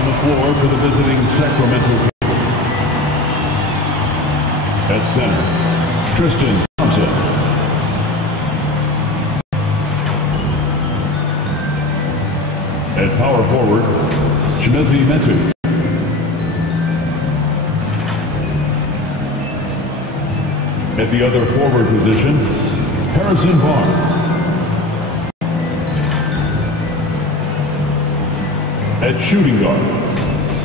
On the floor for the visiting Sacramento Kings. At center, Tristan Thompson. At power forward, Chimezie Metu. At the other forward position, Harrison Barnes. At shooting guard,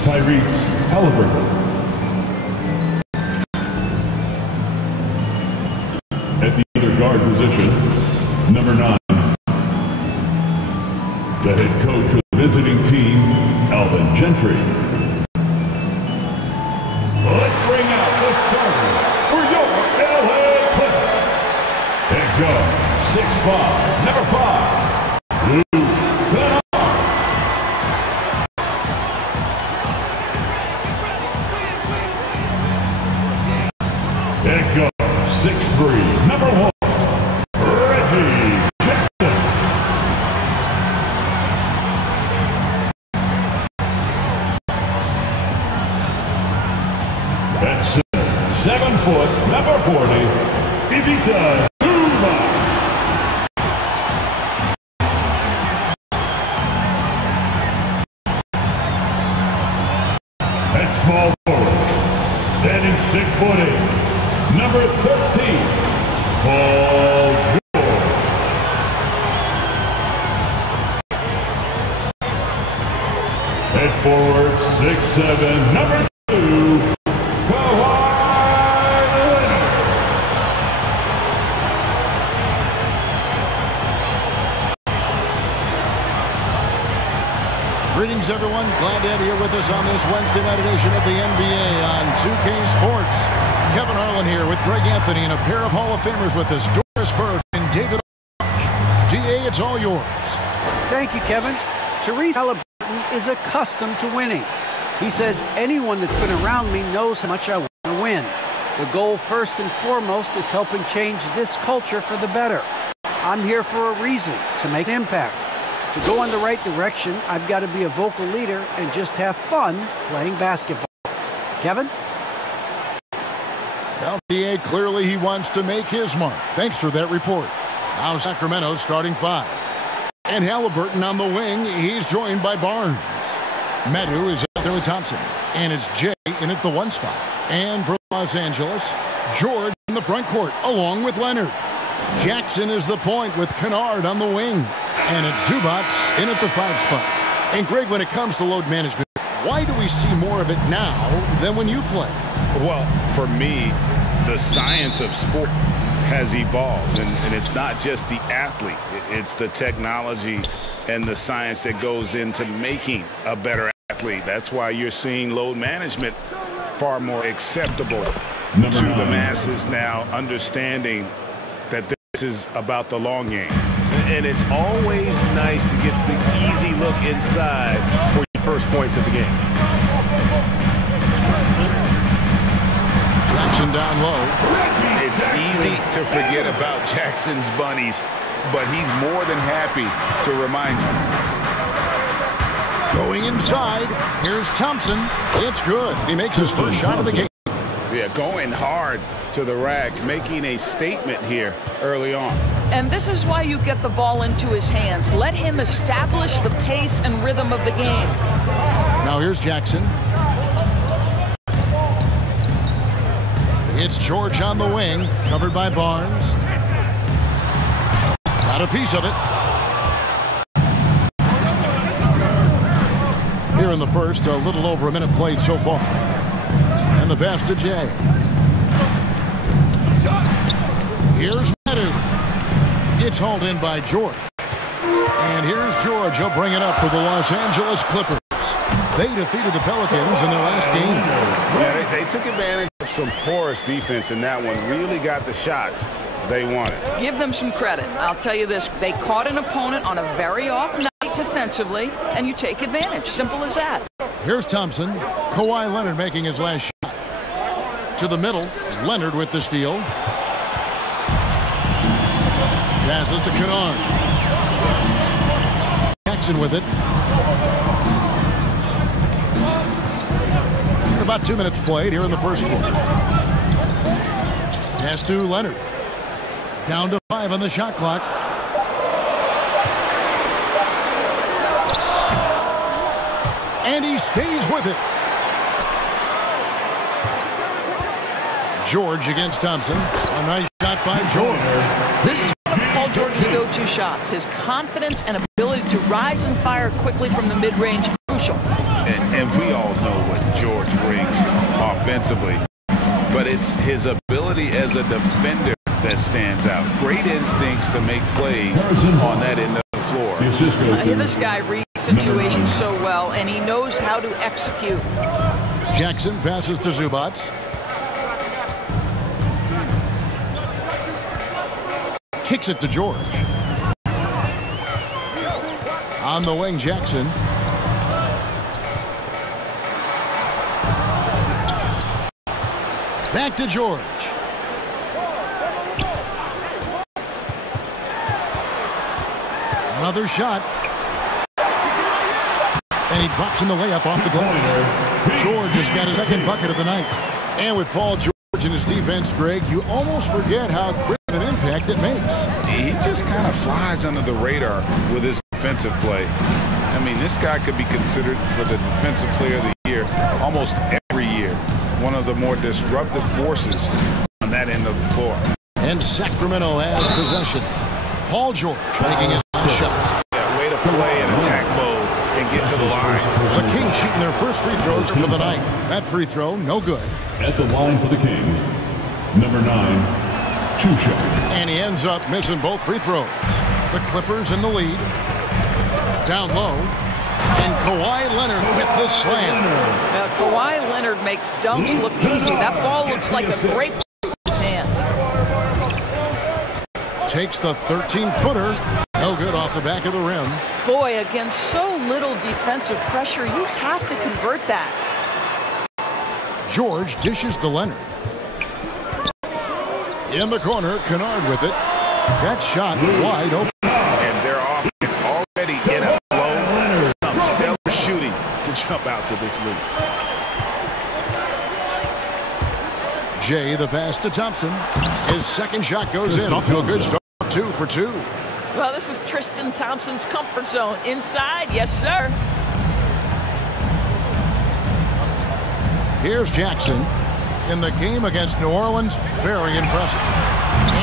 Tyrese Halliburton. At the other guard position, number 9, the head coach of the visiting team, Alvin Gentry. Let's bring out the starter for your LA Clipz. Head guard, 6'5", number 5, Lou Bernard. Head guard, 6'3", number 1, Reggie Jackson. That's 7 foot, number 40, Ivica Zubac. At small forward, standing 6'8", number 13, Paul George. Head forward, 6'7", number 2, Kawhi Leonard. Greetings, everyone. Glad to have you here with us on this Wednesday night edition of the NBA on 2K Sports. Kevin Harlan here with Greg Anthony and a pair of Hall of Famers with us, Doris Burke and David Arch. GA, it's all yours. Thank you, Kevin. Tyrese Halliburton is accustomed to winning. He says anyone that's been around me knows how much I want to win. The goal, first and foremost, is helping change this culture for the better. I'm here for a reason, to make an impact. To go in the right direction, I've got to be a vocal leader and just have fun playing basketball. Kevin? Well, PA, clearly he wants to make his mark. Thanks for that report. Now Sacramento starting 5. And Halliburton on the wing. He's joined by Barnes. Metu is out there with Thompson. And it's Jay in at the 1 spot. And for Los Angeles, George in the front court along with Leonard. Jackson is the point with Kennard on the wing. And it's Zubac in at the 5 spot. And Greg, when it comes to load management, why do we see more of it now than when you play? Well, for me, the science of sport has evolved. And it's not just the athlete. It's the technology and the science that goes into making a better athlete. That's why you're seeing load management far more acceptable to the masses now, understanding that this is about the long game. And it's always nice to get the easy look inside for your first points of the game. Jackson down low. It's easy to forget about Jackson's bunnies, but he's more than happy to remind you. Going inside, here's Thompson. It's good. He makes his first shot of the game. Yeah, going hard to the rack, making a statement here early on. And this is why you get the ball into his hands. Let him establish the pace and rhythm of the game. Now here's Jackson. It's George on the wing, covered by Barnes. Got a piece of it. Here in the first, a little over a minute played so far. And the pass to Jay. Here's Metu. It's hauled in by George. And here's George. He'll bring it up for the Los Angeles Clippers. They defeated the Pelicans in their last game. Yeah, they took advantage of some porous defense in that one. Really got the shots they wanted. Give them some credit. I'll tell you this. They caught an opponent on a very off night defensively, and you take advantage. Simple as that. Here's Thompson. Kawhi Leonard making his last shot. To the middle. Leonard with the steal. Passes to Kennard. Jackson with it. About 2 minutes played here in the first quarter. Pass to Leonard. Down to 5 on the shot clock. And he stays with it. George against Thompson. A nice shot by George. This is one of Paul George's go-to shots. His confidence and ability to rise and fire quickly from the mid-range is crucial. And we all know what George brings offensively. But it's his ability as a defender that stands out. Great instincts to make plays on that end of the floor. This guy reads situations so well, and he knows how to execute. Jackson passes to Zubac. Kicks it to George. On the wing, Jackson. Back to George. Another shot. And he drops in the layup off the glass. George has got his second bucket of the night. And with Paul George in his defense, Greg, you almost forget how great of an impact it makes. He just kind of flies under the radar with his defensive play. I mean, this guy could be considered for the Defensive Player of the Year almost every year. One of the more disruptive forces on that end of the floor. And Sacramento has possession. Paul George making his last shot. Yeah, way to play in attack mode and get to the line. The Kings shooting their first free throws for the night. That free throw, no good. At the line for the Kings, number 9, Tusha. And he ends up missing both free throws. The Clippers in the lead. Down low. And Kawhi Leonard with the slam. Now, Kawhi Leonard makes dunks look easy. That ball looks like a grapefruit in his hands. Takes the 13-footer. No good off the back of the rim. Boy, against so little defensive pressure, you have to convert that. George dishes to Leonard. In the corner, Kennard with it. That shot wide open. And their offense already in a flow. Some stellar shooting to jump out to this lead. Jay, the pass to Thompson. His second shot goes in. Off to a good start. 2 for 2. Well, this is Tristan Thompson's comfort zone. Inside, yes, sir. Here's Jackson. In the game against New Orleans, very impressive.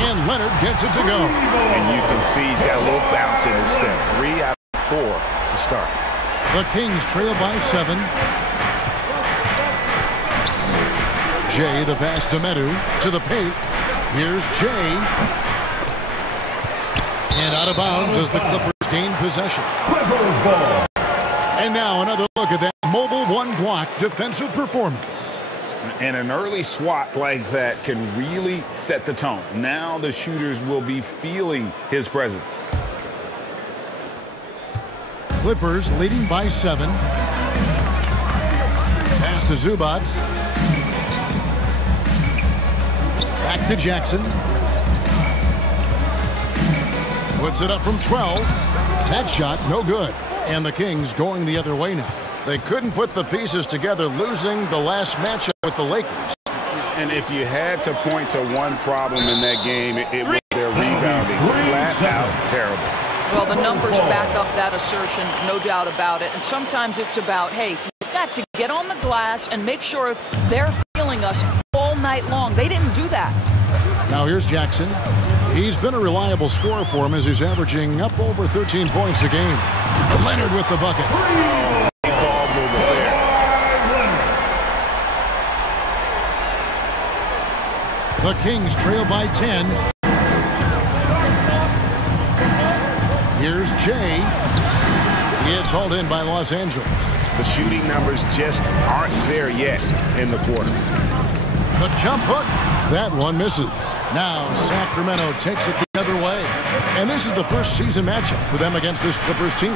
And Leonard gets it to go. And you can see he's got a little bounce in his step. 3 out of 4 to start. The Kings trail by 7. Jay, the pass to Medu. To the paint. Here's Jay. And out of bounds as the Clippers gain possession. Clippers ball. And now another look at that mobile one-block defensive performance. And an early swat like that can really set the tone. Now the shooters will be feeling his presence. Clippers leading by 7. Pass to Zubac. Back to Jackson. Puts it up from 12. That shot, no good. And the Kings going the other way now. They couldn't put the pieces together, losing the last matchup with the Lakers. And if you had to point to one problem in that game, it was their rebounding. Flat out terrible. Well, the numbers back up that assertion, no doubt about it. And sometimes it's about, hey, we've got to get on the glass and make sure they're feeling us all night long. They didn't do that. Now here's Jackson. He's been a reliable scorer for him as he's averaging up over 13 points a game. Leonard with the bucket. Ball movement there. The Kings trail by 10. Here's Jay. He gets hauled in by Los Angeles. The shooting numbers just aren't there yet in the quarter. The jump hook. That one misses. Now Sacramento takes it the other way. And this is the first season matchup for them against this Clippers team.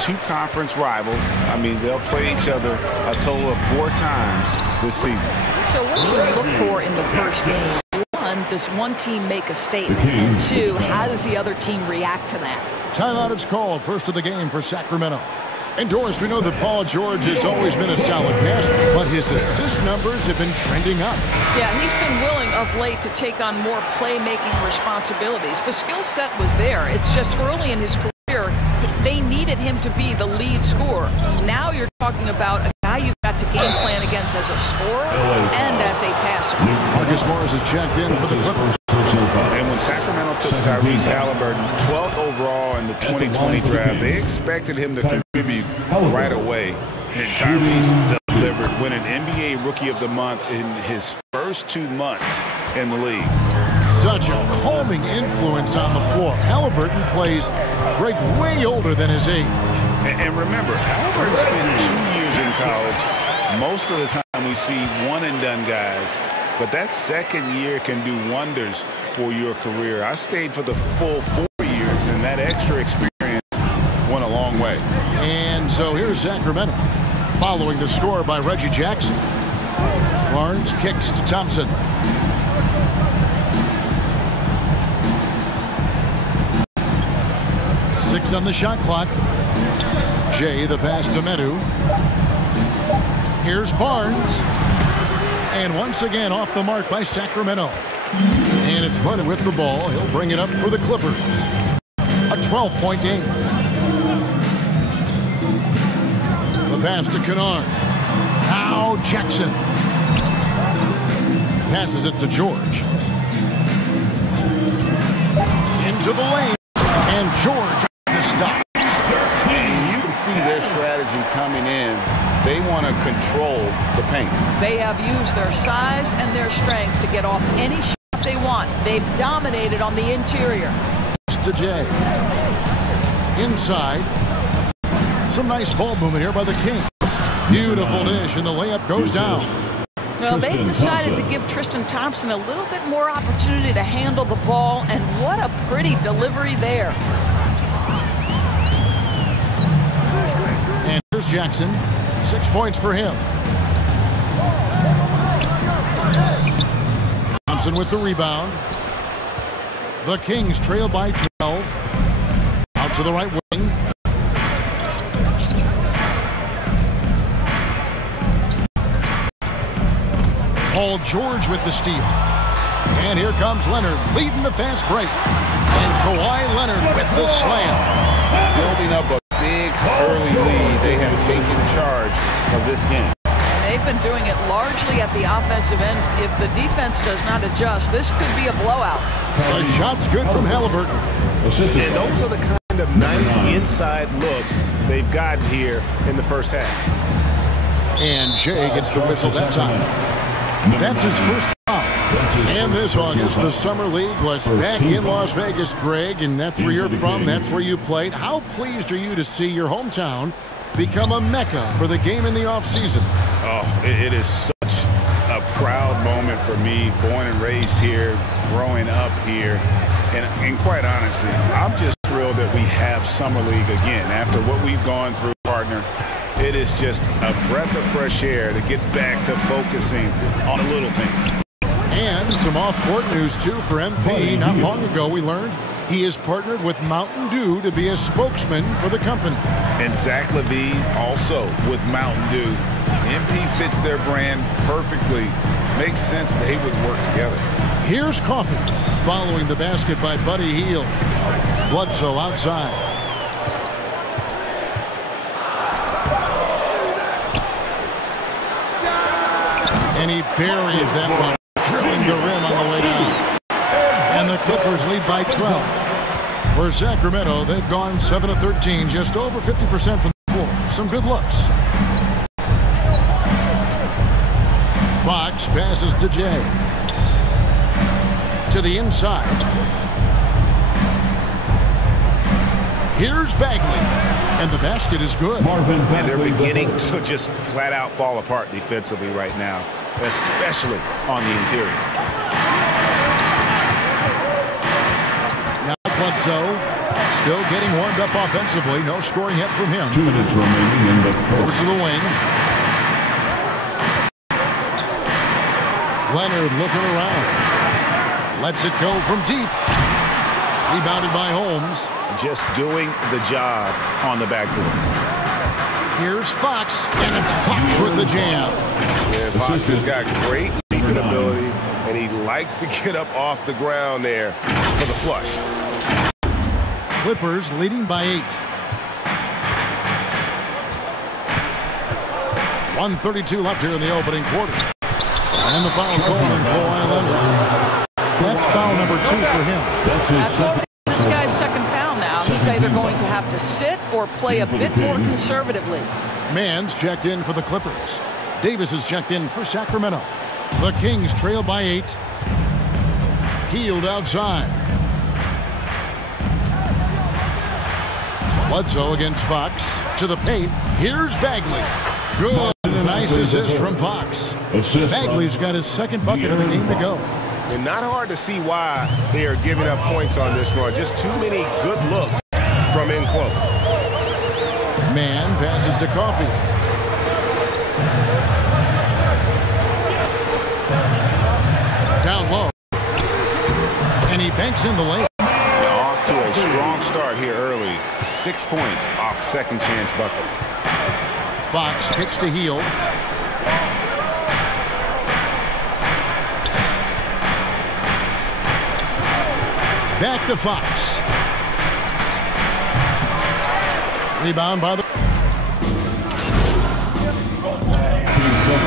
Two conference rivals. I mean, they'll play each other a total of 4 times this season. So what you look for in the first game? 1, does one team make a statement? And 2, how does the other team react to that? Timeout is called. First of the game for Sacramento. And Doris, we know that Paul George has always been a solid passer, but his assist numbers have been trending up. Yeah, he's been willing of late to take on more playmaking responsibilities. The skill set was there. It's just early in his career, they needed him to be the lead scorer. Now you're talking about a guy you've got to game plan against as a scorer and as a passer. Marcus Morris has checked in for the Clippers. And when Sacramento took Tyrese Halliburton 12th overall in the 2020 draft, they expected him to contribute right away. And Tyrese delivered, winning NBA Rookie of the Month in his first 2 months in the league. Such a calming influence on the floor. Halliburton plays Greg way older than his age. And remember, Halliburton spent 2 years in college. Most of the time we see one-and-done guys. But that second year can do wonders for your career. I stayed for the full 4 years, and that extra experience went a long way. And so here's Sacramento, following the score by Reggie Jackson. Barnes kicks to Thompson. Six on the shot clock. Jay, the pass to Medu. Here's Barnes. And once again off the mark by Sacramento. And it's Hunter with the ball. He'll bring it up for the Clippers. A 12-point game. The pass to Kennard. Now Jackson. Passes it to George. Into the lane. And George the stuff. And you can see their strategy coming in. They want to control the paint. They have used their size and their strength to get off any shot they want. They've dominated on the interior. To Jay. Inside. Some nice ball movement here by the Kiingz. Beautiful dish, and the layup goes down. Well, they've decided to give Tristan Thompson a little bit more opportunity to handle the ball, and what a pretty delivery there. And here's Jackson. 6 points for him. Thompson with the rebound. The Kiingz trail by 12. Out to the right wing. Paul George with the steal. And here comes Leonard leading the fast break. And Kawhi Leonard with the slam. Building up a big early lead. They have taken charge of this game. They've been doing it largely at the offensive end. If the defense does not adjust, this could be a blowout. The shot's good from Halliburton. And those are the kind of nice inside looks they've gotten here in the first half. And Jay gets the whistle that time. That's his first foul. And this August, the Summer League was back in Las Vegas, Greg, and that's where you're from, that's where you played. How pleased are you to see your hometown become a mecca for the game in the offseason? Oh, it is such a proud moment for me, born and raised here, growing up here. And quite honestly, I'm just thrilled that we have Summer League again. After what we've gone through, partner, it is just a breath of fresh air to get back to focusing on the little things. And some off-court news, too, for MP. Not long ago, we learned he has partnered with Mountain Dew to be a spokesman for the company. And Zach LaVine also with Mountain Dew. MP fits their brand perfectly. Makes sense they would work together. Here's Coffee following the basket by Buddy Hield. Bledsoe outside. And he buries that one, drilling the rim on the way down. And the Clippers lead by 12. For Sacramento, they've gone 7 of 13, just over 50% from the floor. Some good looks. Fox passes to Jay. To the inside. Here's Bagley. And the basket is good. And they're beginning to just flat out fall apart defensively right now, especially on the interior. Now Bledsoe still getting warmed up offensively. No scoring yet from him. 2 minutes remaining in the fourth. Over to the wing. Leonard looking around. Lets it go from deep. Rebounded by Holmes. Just doing the job on the backboard. Here's Fox, and it's Fox with the jam. Yeah, Fox has got great leaping ability, and he likes to get up off the ground there for the flush. Clippers leading by 8. 1:32 left here in the opening quarter. And the foul call on Kawhi Leonard. That's foul number 2 for him. That's already this guy's second foul now. He's either going to have to sit or play a bit more conservatively. Mann's checked in for the Clippers. Davis is checked in for Sacramento. The Kings trail by 8. Healed outside. Bledsoe against Fox. To the paint. Here's Bagley. Good. And a nice assist from Fox. Bagley's got his second bucket of the game to go. And not hard to see why they are giving up points on this run. Just too many good looks from in close. Mann passes to Coffey. Down low. And he banks in the layup. Off to a strong start here early. 6 points off second chance buckets. Fox kicks to Hield. Back to Fox. Rebound by the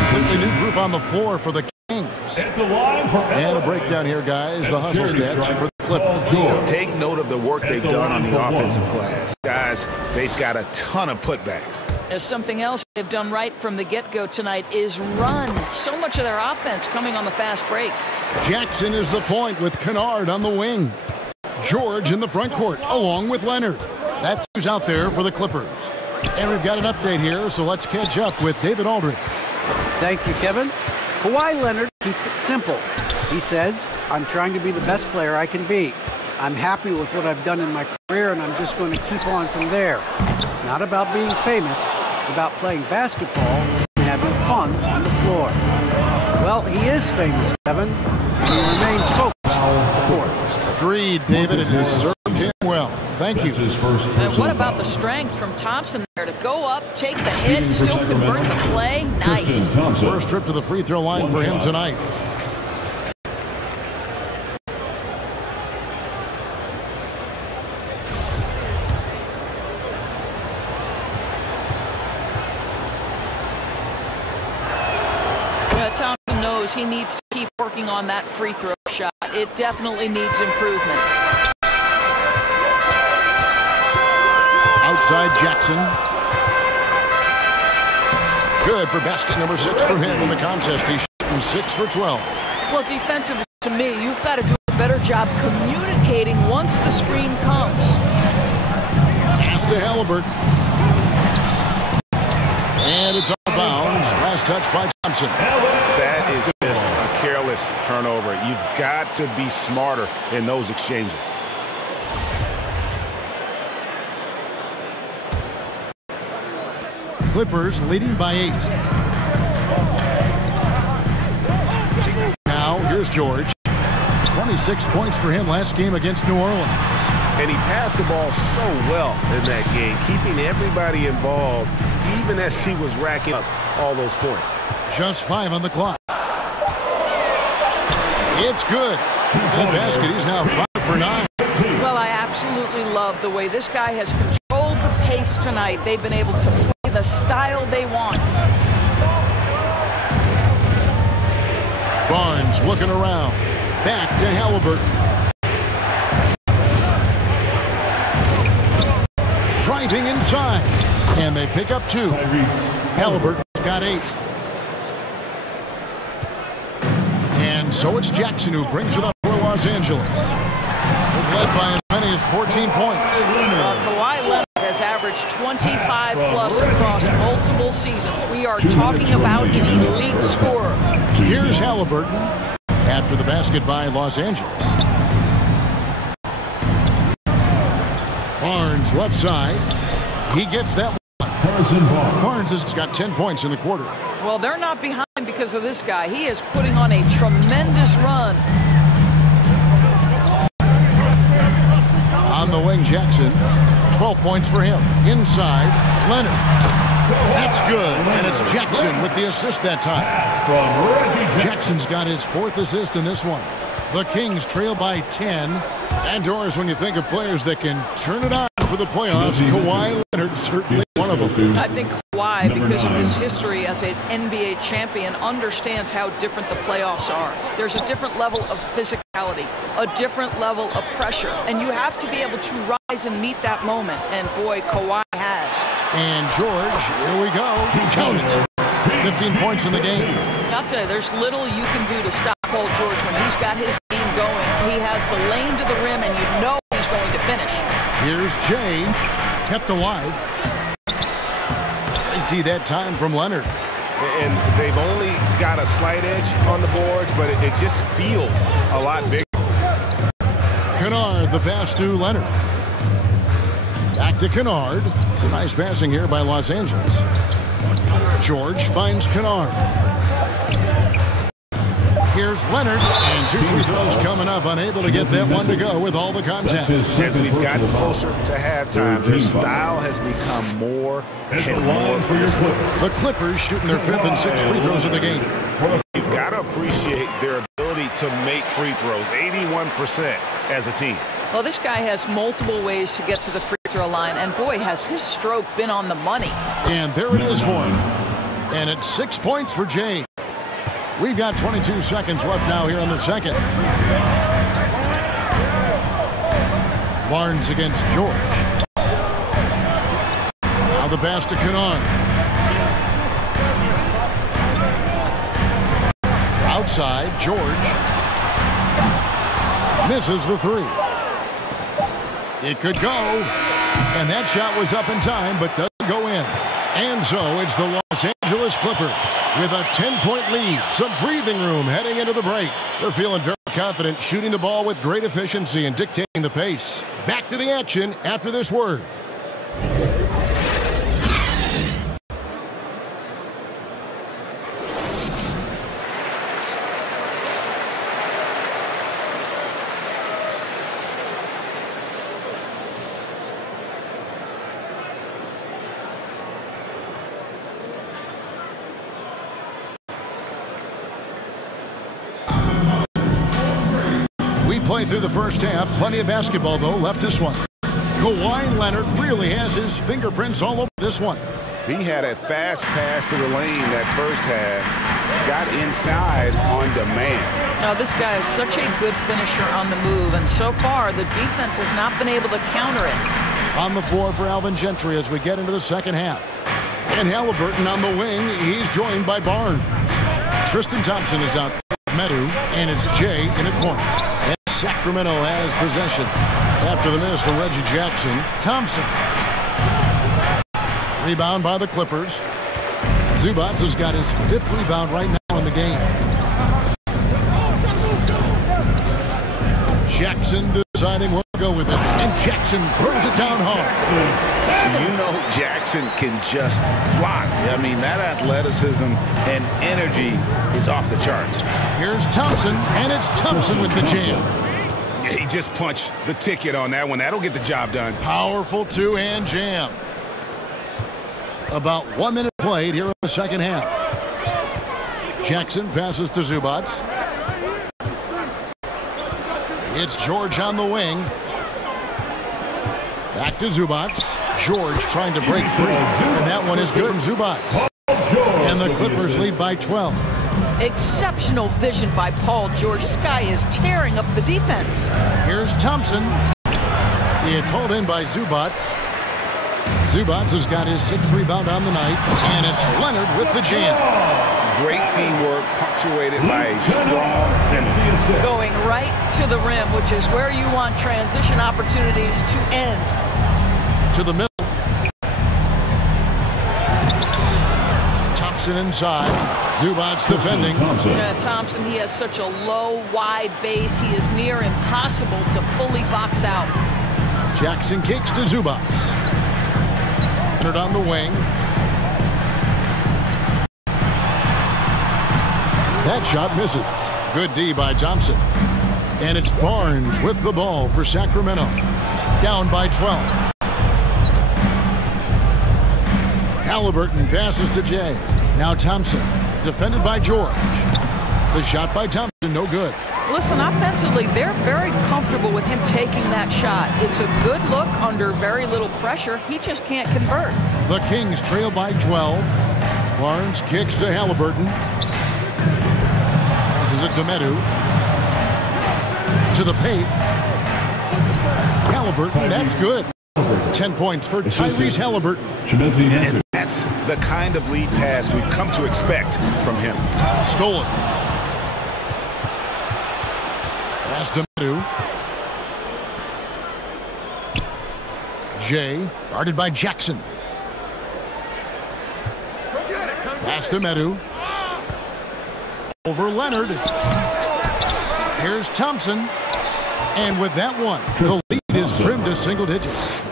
completely new group on the floor for the Kings. And a breakdown here, guys. The hustle stats for the Clippers. Take note of the work they've done on the offensive glass. Guys, they've got a ton of putbacks. As something else they've done right from the get-go tonight is run. So much of their offense coming on the fast break. Jackson is the point with Kennard on the wing. George in the front court along with Leonard. That's who's out there for the Clippers. And we've got an update here, so let's catch up with David Aldridge. Thank you, Kevin. Kawhi Leonard keeps it simple. He says, I'm trying to be the best player I can be. I'm happy with what I've done in my career, and I'm just going to keep on from there. It's not about being famous. It's about playing basketball and having fun on the floor. Well, he is famous, Kevin. He remains focused on the court. Agreed, David. It has served him well. Thank you. And what about the strength from Thompson there to go up, take the hit, still convert the play? Nice. First trip to the free throw line for him tonight. Thompson knows he needs to keep working on that free throw shot. It definitely needs improvement. Outside Jackson. Good for basket number 6 from him in the contest. He's shooting 6 for 12. Well, defensively, to me, you've got to do a better job communicating once the screen comes. Pass to Halliburton. And it's out of bounds. Last touch by Thompson. That is just a careless turnover. You've got to be smarter in those exchanges. Clippers leading by 8. Now, here's George. 26 points for him last game against New Orleans. And he passed the ball so well in that game, keeping everybody involved, even as he was racking up all those points. Just 5 on the clock. It's good. Good basket. He's now 5 for 9. Well, I absolutely love the way this guy has controlled the pace tonight. They've been able to play the style they want. Barnes looking around. Back to Halliburton. Driving inside. And they pick up 2. Halliburton's got 8. And so it's Jackson who brings it up for Los Angeles. They've led by as many as 14 points. Kawhi Leonard has averaged 25-plus across multiple seasons. We are talking about an elite scorer. Here's Halliburton after the basket by Los Angeles. Barnes left side. He gets that one. Barnes has got 10 points in the quarter. Well, they're not behind because of this guy. He is putting on a tremendous run. On the wing, Jackson. 12 points for him. Inside, Leonard. That's good, and it's Jackson with the assist that time. Jackson's got his 4th assist in this one. The Kiingz trail by 10. And Doris, when you think of players that can turn it on for the playoffs, Kawhi Leonard certainly one of them. I think Kawhi, because of his history as an NBA champion, understands how different the playoffs are. There's a different level of physicality, a different level of pressure, and you have to be able to rise and meet that moment. And boy, Kawhi has. And George, here we go. Count it. 15 points in the game. I'll tell you, there's little you can do to stop Paul George when he's got his game going. He has the lane to the rim, and you know he's going to finish. Here's Jay, kept alive. Great D that time from Leonard. And they've only got a slight edge on the boards, but it just feels a lot bigger. Kennard, the pass to Leonard. Back to Kennard. Nice passing here by Los Angeles. George finds Kennard. Here's Leonard, and 2 free throws coming up, unable to get that one to go with all the contact. As we've gotten closer to halftime, their style has become more and more physical. The Clippers shooting their 5th and 6th free throws of the game. You've got to appreciate their ability to make free throws, 81% as a team. Well, this guy has multiple ways to get to the free throw line, and boy, has his stroke been on the money. And there it is for him. And it's 6 points for Jay. We've got 22 seconds left now here in the second. Barnes against George. Now the pass to Kennard. Outside, George. Misses the 3. It could go. And that shot was up in time, but doesn't go in. And so it's the Los Angeles Clippers with a 10-point lead. Some breathing room heading into the break. They're feeling very confident, shooting the ball with great efficiency and dictating the pace. Back to the action after this word. Played through the first half. Plenty of basketball, though, left this one. Kawhi Leonard really has his fingerprints all over this one. He had a fast pass to the lane that first half. Got inside on demand. Now, this guy is such a good finisher on the move, and so far, the defense has not been able to counter it. On the floor for Alvin Gentry as we get into the second half. And Halliburton on the wing. He's joined by Barnes. Tristan Thompson is out there. Medu, and it's Jay in a corner. And Sacramento has possession. After the miss from Reggie Jackson, Thompson. Rebound by the Clippers. Zubac has got his 5th rebound right now in the game. Jackson deciding where to go with it. And Jackson throws it down hard. You know Jackson can just fly. I mean, that athleticism and energy is off the charts. Here's Thompson, and it's Thompson with the jam. He just punched the ticket on that one. That'll get the job done. Powerful 2-hand jam. About 1 minute played here in the second half. Jackson passes to Zubac. It's George on the wing. Back to Zubac. George trying to break free. And that one is good from Zubac. And the Clippers lead by 12. Exceptional vision by Paul George. This guy is tearing up the defense. Here's Thompson. It's hauled in by Zubac. Zubac has got his 6th rebound on the night. And it's Leonard with the jam. Great teamwork punctuated by a strong finish. Going right to the rim, which is where you want transition opportunities to end. To the middle. Thompson inside. Zubac defending. Thompson, he has such a low, wide base. He is near impossible to fully box out. Jackson kicks to Zubac. Leonard on the wing. That shot misses. Good D by Thompson. And it's Barnes with the ball for Sacramento. Down by 12. Halliburton passes to Jay. Now Thompson, defended by George. The shot by Thompson, no good. Listen, offensively, they're very comfortable with him taking that shot. It's a good look under very little pressure. He just can't convert. The Kings trail by 12. Barnes kicks to Halliburton. Passes it to Medu. To the paint. Halliburton, that's good. 10 points for Tyrese Halliburton. And that's the kind of lead pass we've come to expect from him. Stolen. Pass to Medu. Jay, guarded by Jackson. Pass to Medu. Over Leonard. Here's Thompson. And with that one, the lead is trimmed to single digits.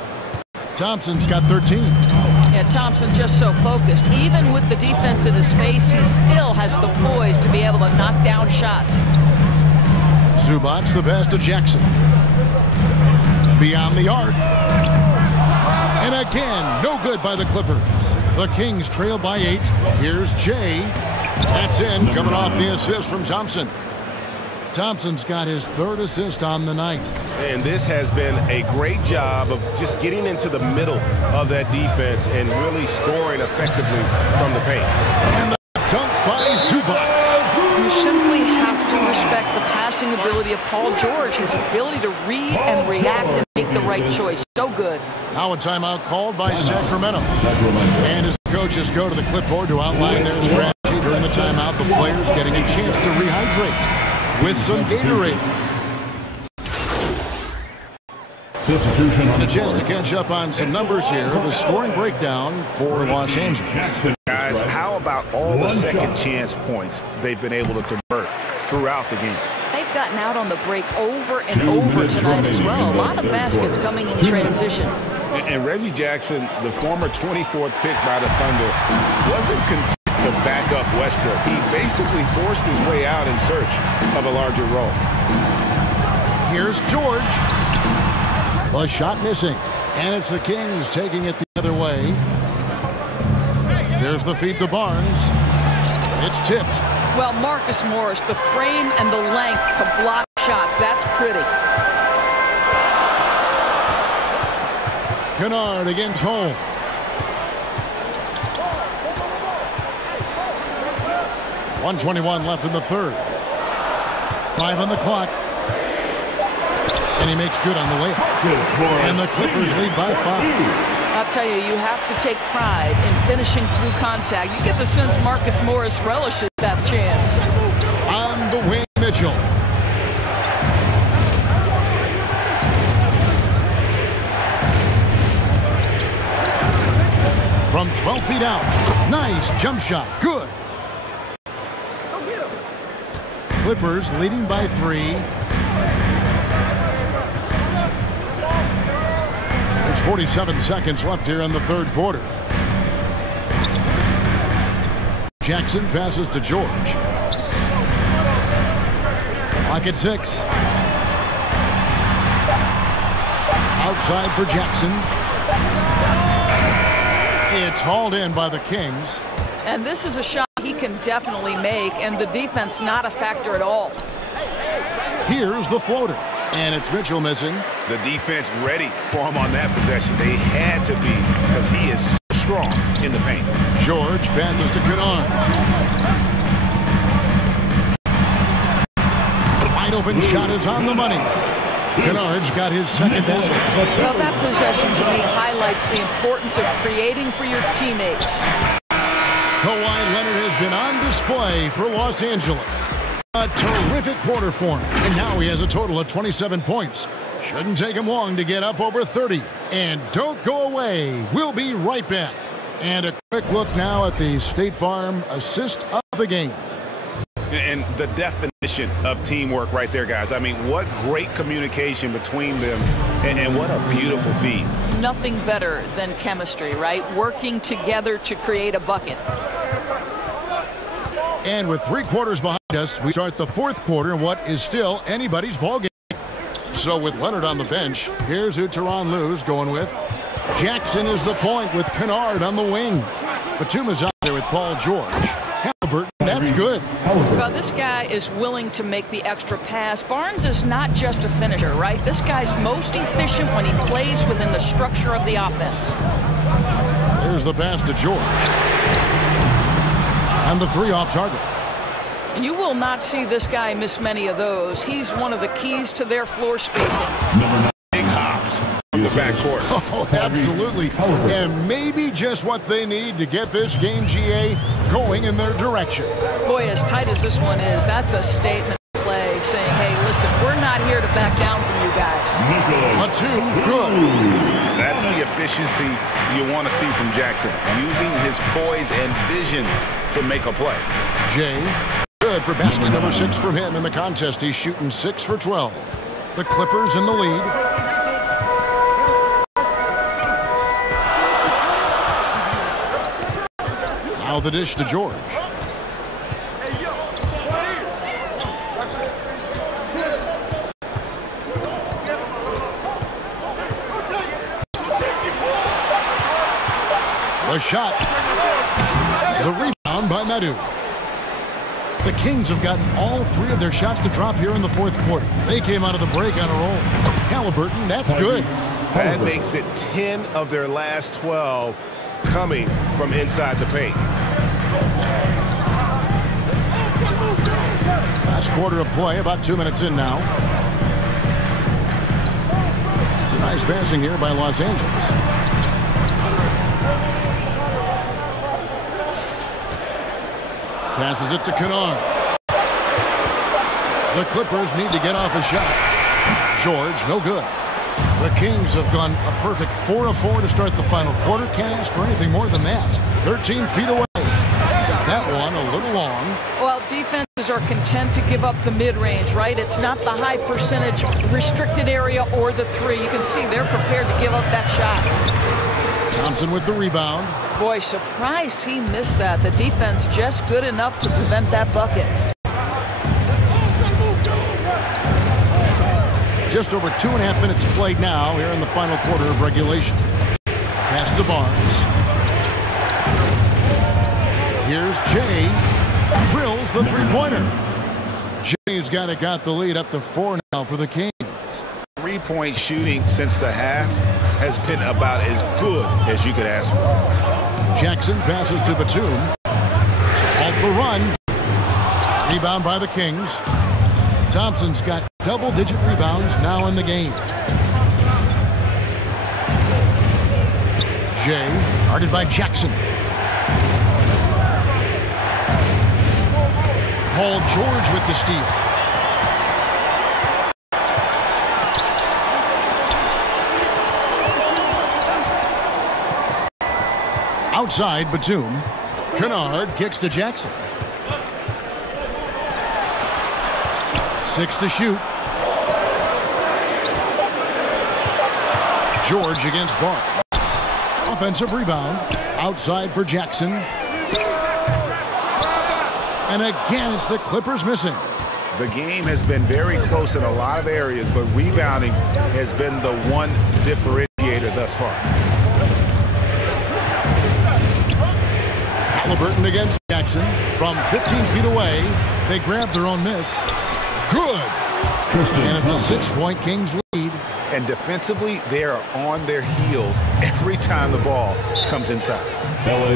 Thompson's got 13. Yeah, Thompson just so focused. Even with the defense in his face, he still has the poise to be able to knock down shots. Zubac, the pass to Jackson. Beyond the arc. And again, no good by the Clippers. The Kings trail by 8. Here's Jay. That's in, coming off the assist from Thompson. Thompson's got his 3rd assist on the night. And this has been a great job of just getting into the middle of that defense and really scoring effectively from the paint. And the dunk by Zubac. You simply have to respect the passing ability of Paul George, his ability to read and react and make the right choice. So good. Now a timeout called by Sacramento. And as coaches go to the clipboard to outline their strategy during the timeout, the players getting a chance to rehydrate with some Gatorade. And a chance to catch up on some numbers here. The scoring breakdown for Los Angeles. Guys, how about all the second chance points they've been able to convert throughout the game? They've gotten out on the break over and over tonight as well. A lot of baskets coming in transition. And Reggie Jackson, the former 24th pick by the Thunder, wasn't content to back up Westbrook. He basically forced his way out in search of a larger role. Here's George. A shot missing. And it's the Kings taking it the other way. There's the feed to Barnes. It's tipped. Well, Marcus Morris, the frame and the length to block shots. That's pretty. Kennard against Holmes. .121 left in the 3rd. 5 on the clock. And he makes good on the way. And the Clippers lead by 5. I'll tell you, you have to take pride in finishing through contact. You get the sense Marcus Morris relishes that chance. On the wing, Mitchell. From 12 feet out. Nice jump shot. Good. Clippers leading by 3. There's 47 seconds left here in the 3rd quarter. Jackson passes to George. Clock at 6. Outside for Jackson. It's hauled in by the Kings. And this is a shot he can definitely make, and the defense not a factor at all. Here's the floater. And it's Mitchell missing. The defense ready for him on that possession. They had to be, because he is so strong in the paint. George passes to Kennard. The wide open shot is on the money. Kennard's got his 2nd basket. Well, that possession to me highlights the importance of creating for your teammates. Kawhi Leonard has been on display for Los Angeles. A terrific quarter for him. And now he has a total of 27 points. Shouldn't take him long to get up over 30. And don't go away. We'll be right back. And a quick look now at the State Farm assist of the game. And the definition of teamwork right there, guys. I mean, what great communication between them, and what a beautiful feed. Nothing better than chemistry, right? Working together to create a bucket. And with 3 quarters behind us, we start the 4th quarter in what is still anybody's ballgame. So with Leonard on the bench, here's who Tyronn Lue's going with. Jackson is the point with Kennard on the wing. Batum is out there with Paul George. Halliburton, that's good. Well, this guy is willing to make the extra pass. Barnes is not just a finisher, right? This guy's most efficient when he plays within the structure of the offense. There's the pass to George. And the three off target. And you will not see this guy miss many of those. He's one of the keys to their floor spacing. Big hops from the backcourt. Oh, absolutely. And maybe just what they need to get this game, GA, going in their direction. Boy, as tight as this one is, that's a statement play saying, hey, listen, we're not here to back down from you guys. A two, good. That's the efficiency you want to see from Jackson, using his poise and vision to make a play. Jay, good for basket number 6 from him in the contest. He's shooting 6 for 12. The Clippers in the lead. Now the dish to George. The shot. The rebound by Medu. The Kiingz have gotten all 3 of their shots to drop here in the fourth quarter. They came out of the break on a roll. Halliburton, that's good. That makes it 10 of their last 12 coming from inside the paint. Last quarter of play, about 2 minutes in now. Some nice passing here by Los Angeles. Passes it to Kennard. The Clippers need to get off a shot. George, no good. The Kiingz have gone a perfect 4 of 4 to start the final quarter. Can't ask for anything more than that. 13 feet away. That one a little long. Well, defenses are content to give up the mid-range, right? It's not the high percentage restricted area or the 3. You can see they're prepared to give up that shot. Thompson with the rebound. Boy, surprised he missed that. The defense just good enough to prevent that bucket. Just over 2.5 minutes played now here in the final quarter of regulation. Pass to Barnes. Here's Jay. Drills the three-pointer. Jay's got the lead up to 4 now for the Kiingz. Three-point shooting since the half has been about as good as you could ask for. Jackson passes to Batum. To halt the run. Rebound by the Kiingz. Thompson's got double-digit rebounds now in the game. Jay, guarded by Jackson. Paul George with the steal. Outside, Batum. Kennard kicks to Jackson. 6 to shoot. George against Barnes. Offensive rebound. Outside for Jackson. And again, it's the Clippers missing. The game has been very close in a lot of areas, but rebounding has been the one differentiator thus far. Halliburton against Jackson. From 15 feet away, they grab their own miss. Good. And it's a 6-point Kiingz lead. And defensively, they are on their heels every time the ball comes inside.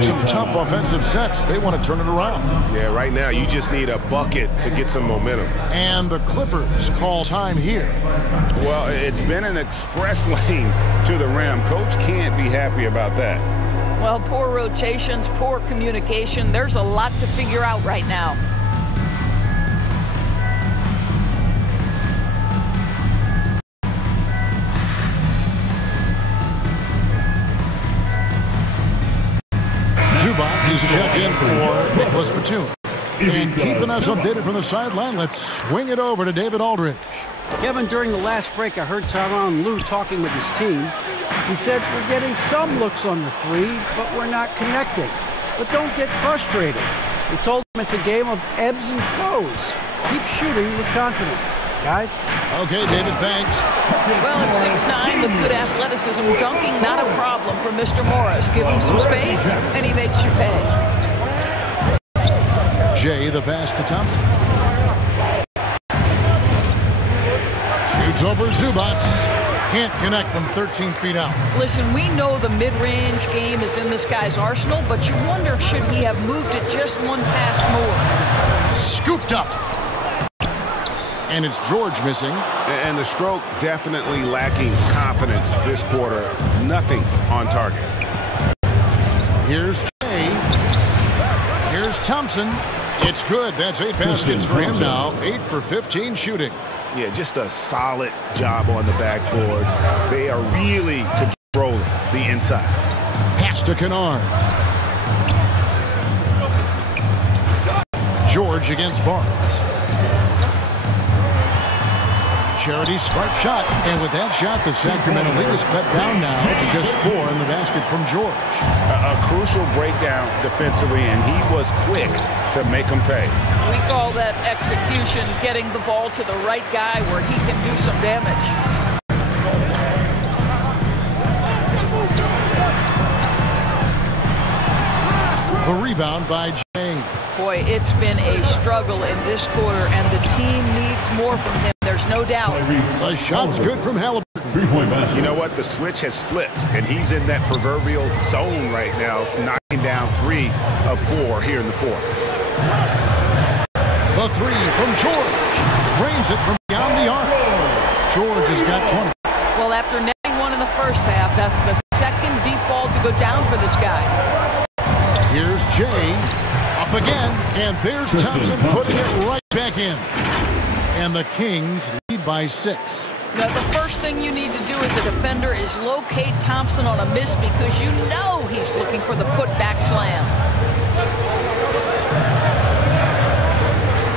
Some tough offensive sets. They want to turn it around. Yeah, right now you just need a bucket to get some momentum. And the Clippers call time here. Well, it's been an express lane to the rim. Coach can't be happy about that. Well, poor rotations, poor communication. There's a lot to figure out right now. Zubac is checked in for Nicholas Batum. And keeping us updated from the sideline, let's swing it over to David Aldridge. Kevin, during the last break, I heard Tyronn Lue talking with his team. He said, we're getting some looks on the 3, but we're not connecting. But don't get frustrated. He told them it's a game of ebbs and flows. Keep shooting with confidence. guys. Okay, David, thanks. Well, at 6'9", with good athleticism, dunking not a problem for Mr. Morris. Give him some space, and he makes you pay. Jay, the pass to Thompson. Shoots over Zubac. Can't connect from 13 feet out. Listen, we know the mid-range game is in this guy's arsenal, but you wonder, should he have moved it just one pass more? Scooped up. And it's George missing. And the stroke definitely lacking confidence this quarter. Nothing on target. Here's Jay. Here's Thompson. It's good. That's 8 baskets for him now. 8 for 15 shooting. Yeah, just a solid job on the backboard. They are really controlling the inside. Pass to Kennard. George against Barnes. Charity stripe shot. And with that shot, the Sacramento lead is cut down now to just 4 in the basket from George. A crucial breakdown defensively, and he was quick to make them pay. We call that execution, getting the ball to the right guy where he can do some damage. The rebound by Jay. Boy, it's been a struggle in this quarter, and the team needs more from him. There's no doubt. The shot's good from Halliburton. You know what? The switch has flipped, and he's in that proverbial zone right now, knocking down 3 of 4 here in the fourth. The 3 from George. Drains it from beyond the arc. George has got 20. Well, after netting one in the first half, that's the second deep ball to go down for this guy. Here's Jay. Up again. And there's Thompson putting it right back in. And the Kings lead by 6. Now, the first thing you need to do as a defender is locate Thompson on a miss, because you know he's looking for the putback slam.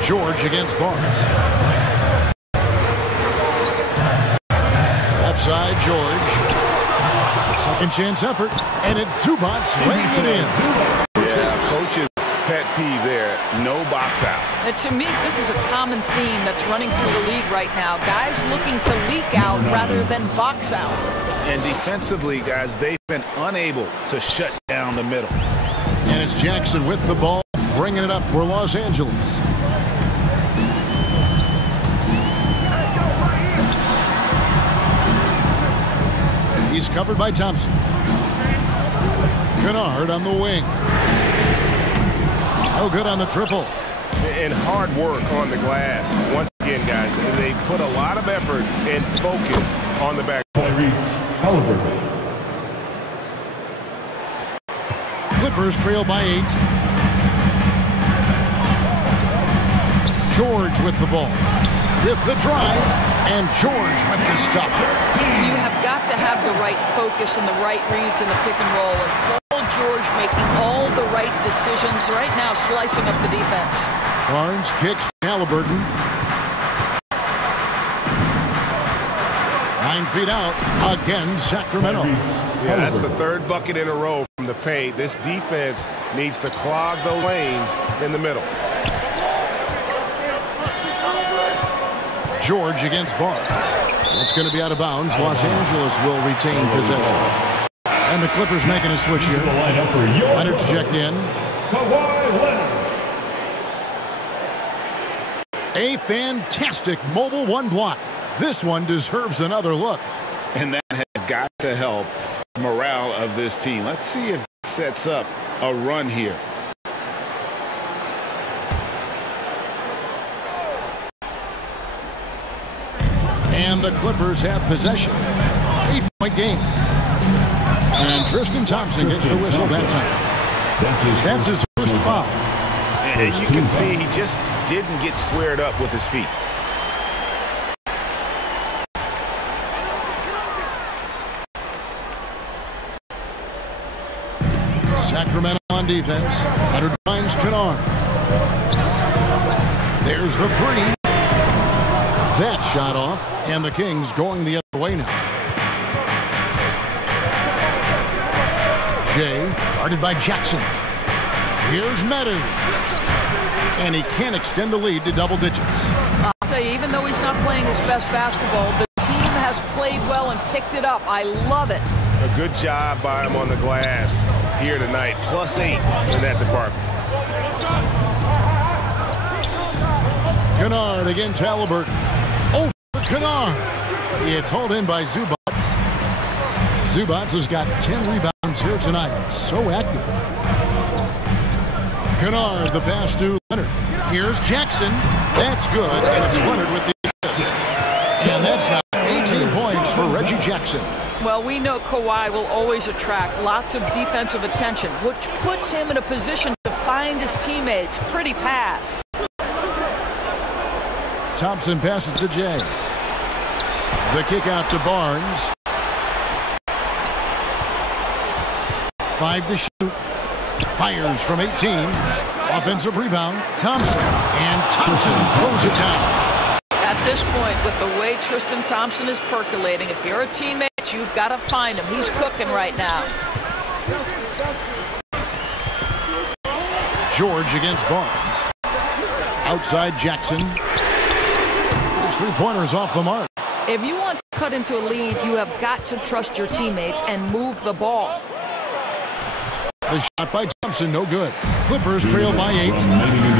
George against Barnes. Left side, George. A second chance effort. And it's Zubac laying it in. Yeah, coach's pet peeve there. No box out. And to me, this is a common theme that's running through the league right now. Guys looking to leak out rather than box out. And defensively, guys, they've been unable to shut down the middle. And it's Jackson with the ball, bringing it up for Los Angeles. He's covered by Thompson. Kennard on the wing. No good on the triple. And hard work on the glass. Once again, guys, they put a lot of effort and focus on the back. Clippers trail by 8. George with the ball. With the drive. And George with the stuff. You have got to have the right focus and the right reads in the pick and roll. And Paul George making all the right decisions right now, slicing up the defense. Barnes kicks Halliburton. 9 feet out. Again, Sacramento. Yeah, that's the 3rd bucket in a row from the paint. This defense needs to clog the lanes in the middle. George against Barnes. It's going to be out of bounds. Los Angeles will retain possession. And the Clippers making a switch here. Leonard's checked in. A fantastic mobile 1 block. This one deserves another look. And that has got to help morale of this team. Let's see if it sets up a run here. And the Clippers have possession. 8-point game. And Tristan Thompson gets the whistle that time. That's his first foul. And you can see he just didn't get squared up with his feet. Sacramento on defense. Leonard finds Kennard. There's the 3. That shot off, and the Kings going the other way now. Jay, guarded by Jackson. Here's Meadow. And he can't extend the lead to double digits. I'll tell tell you, even though he's not playing his best basketball, the team has played well and picked it up. I love it. A good job by him on the glass here tonight. +8 in that department. Kennard against Halliburton. Oh, for Kennard. It's hauled in by Zubats. Zubats has got 10 rebounds here tonight. So active. Kennard, the pass to Leonard. Here's Jackson. That's good, and it's Leonard with the assist. And that's now 18 points for Reggie Jackson. Well, we know Kawhi will always attract lots of defensive attention, which puts him in a position to find his teammates. Pretty pass. Thompson passes to Jay. The kick out to Barnes. 5 to shoot. Fires from 18. Offensive rebound. Thompson. And Thompson throws it down. At this point, with the way Tristan Thompson is percolating, if you're a teammate, you've got to find him. He's cooking right now. George against Barnes. Outside Jackson. His three-pointers off the mark. If you want to cut into a lead, you have got to trust your teammates and move the ball. The shot by Thompson, no good. Clippers trail by 8.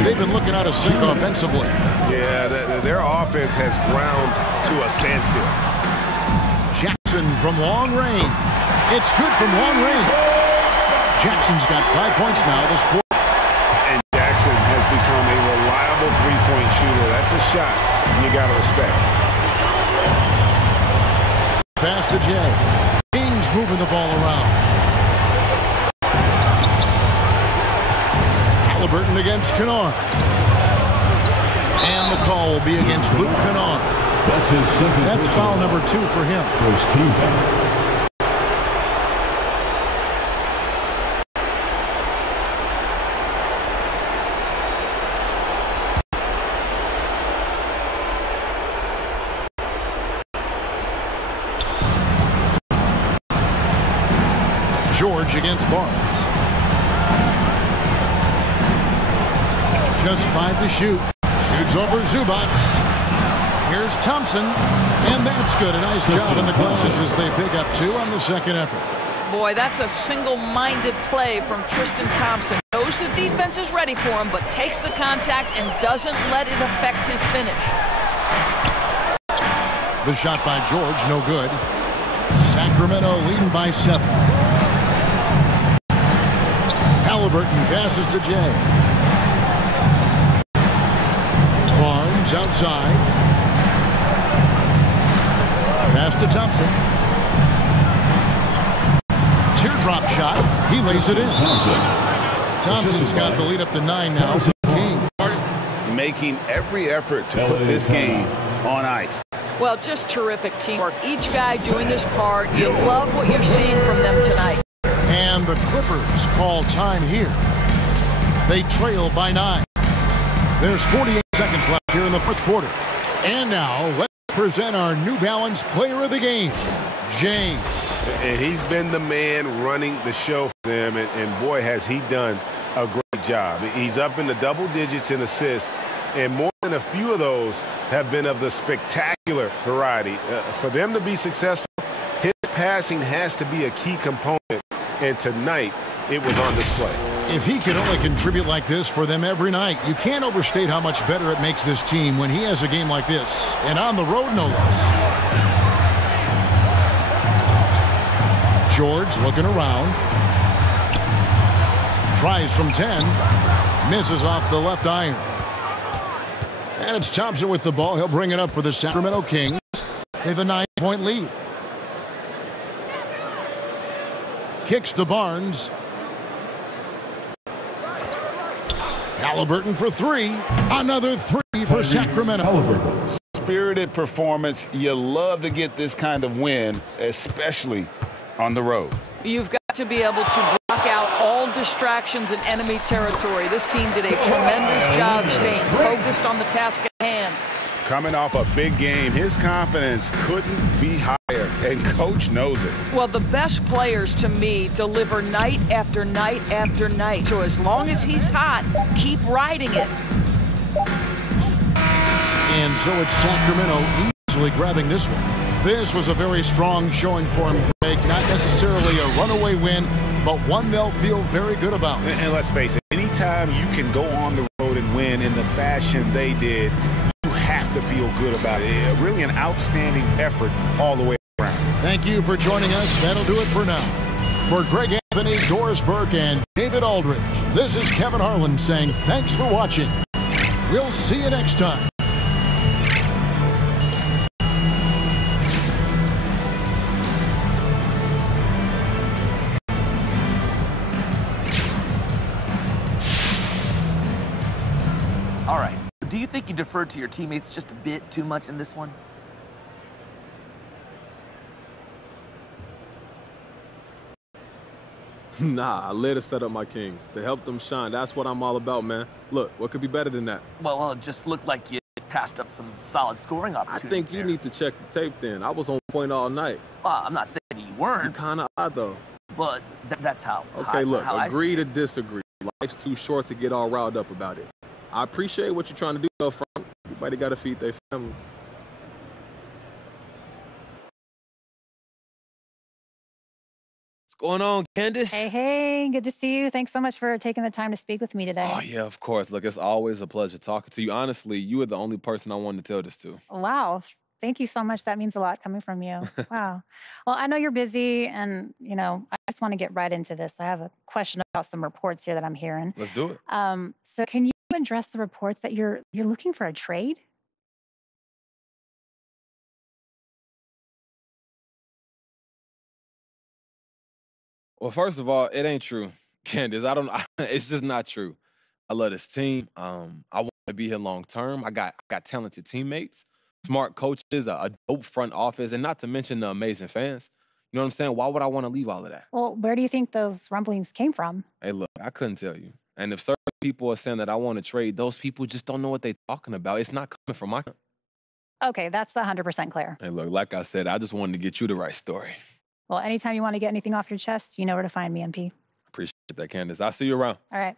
They've been looking out of sync offensively. Yeah, their offense has ground to a standstill. Jackson from long range. It's good from long range. Jackson's got 5 points now this quarter. And Jackson has become a reliable three-point shooter. That's a shot you got to respect. Pass to Jay. Kiingz moving the ball around. Halliburton against Kennard. And the call will be against Luke Kennard. That's foul number 2 for him. First team foul. George against Barnes. Just 5 to shoot. Shoots over Zubats. Here's Thompson. And that's good. A nice job in the glass as they pick up 2 on the second effort. Boy, that's a single-minded play from Tristan Thompson. Knows the defense is ready for him, but takes the contact and doesn't let it affect his finish. The shot by George, no good. Sacramento leading by 7. Halliburton passes to Jay. Barnes outside. Pass to Thompson. Teardrop shot. He lays it in. Thompson's got the lead up to 9 now. Kiingz making every effort to put this game on ice. Well, just terrific teamwork. Each guy doing his part. You love what you're seeing from them tonight. And the Clippers call time here. They trail by 9. There's 48 seconds left here in the fourth quarter. And now, let's present our New Balance Player of the Game, James. And he's been the man running the show for them, and boy, has he done a great job. He's up in the double digits in assists, and more than a few of those have been of the spectacular variety. For them to be successful, his passing has to be a key component, and tonight it was on display. If he can only contribute like this for them every night, you can't overstate how much better it makes this team when he has a game like this, and on the road, no less. George looking around. Tries from 10. Misses off the left iron. And it's Thompson with the ball. He'll bring it up for the Sacramento Kings. They have a 9-point lead. Kicks to Barnes. Halliburton for 3. Another 3 for Sacramento. Spirited performance. You love to get this kind of win, especially on the road. You've got to be able to block out all distractions in enemy territory. This team did a tremendous job staying focused on the task at hand. Coming off a big game, his confidence couldn't be higher, and Coach knows it. Well, the best players, to me, deliver night after night after night. So as long as he's hot, keep riding it. And so it's Sacramento easily grabbing this one. This was a very strong showing for him, Greg. Not necessarily a runaway win, but one they'll feel very good about. And let's face it, anytime you can go on the road and win in the fashion they did, you have to feel good about it. Really an outstanding effort all the way around. Thank you for joining us. That'll do it for now. For Greg Anthony, Doris Burke, and David Aldridge, this is Kevin Harlan saying thanks for watching. We'll see you next time. All right, do you think you deferred to your teammates just a bit too much in this one? Nah, I let to set up my Kiingz to help them shine. That's what I'm all about, man. Look, what could be better than that? Well, it just looked like you passed up some solid scoring I opportunities. think you need to check the tape then. I was on point all night. Well, I'm not saying you You're weren't, kind of odd, though. but that's how. Okay, look, how I agree see to it. disagree. Life's too short to get all riled up about it. I appreciate what you're trying to do, though, Frank. Everybody got to feed their family. What's going on, Candace? Hey, hey, good to see you. Thanks so much for taking the time to speak with me today. Oh, yeah, of course. Look, it's always a pleasure talking to you. Honestly, you were the only person I wanted to tell this to. Wow. Thank you so much. That means a lot coming from you. Wow. Well, I know you're busy and, I just want to get right into this. I have a question about some reports here that I'm hearing. Let's do it. So can you address the reports that you're looking for a trade? Well, first of all, it ain't true, Candace. It's just not true. I love this team. I want to be here long term. I got talented teammates, smart coaches, a dope front office, and not to mention the amazing fans. You know what I'm saying? Why would I want to leave all of that? Well, where do you think those rumblings came from? Hey, look, I couldn't tell you. And if certain people are saying that I want to trade, those people just don't know what they're talking about. It's not coming from my... Okay, that's 100% clear. Hey, look, like I said, I just wanted to get you the right story. Well, anytime you want to get anything off your chest, you know where to find me, MP. Appreciate that, Candace. I'll see you around. All right.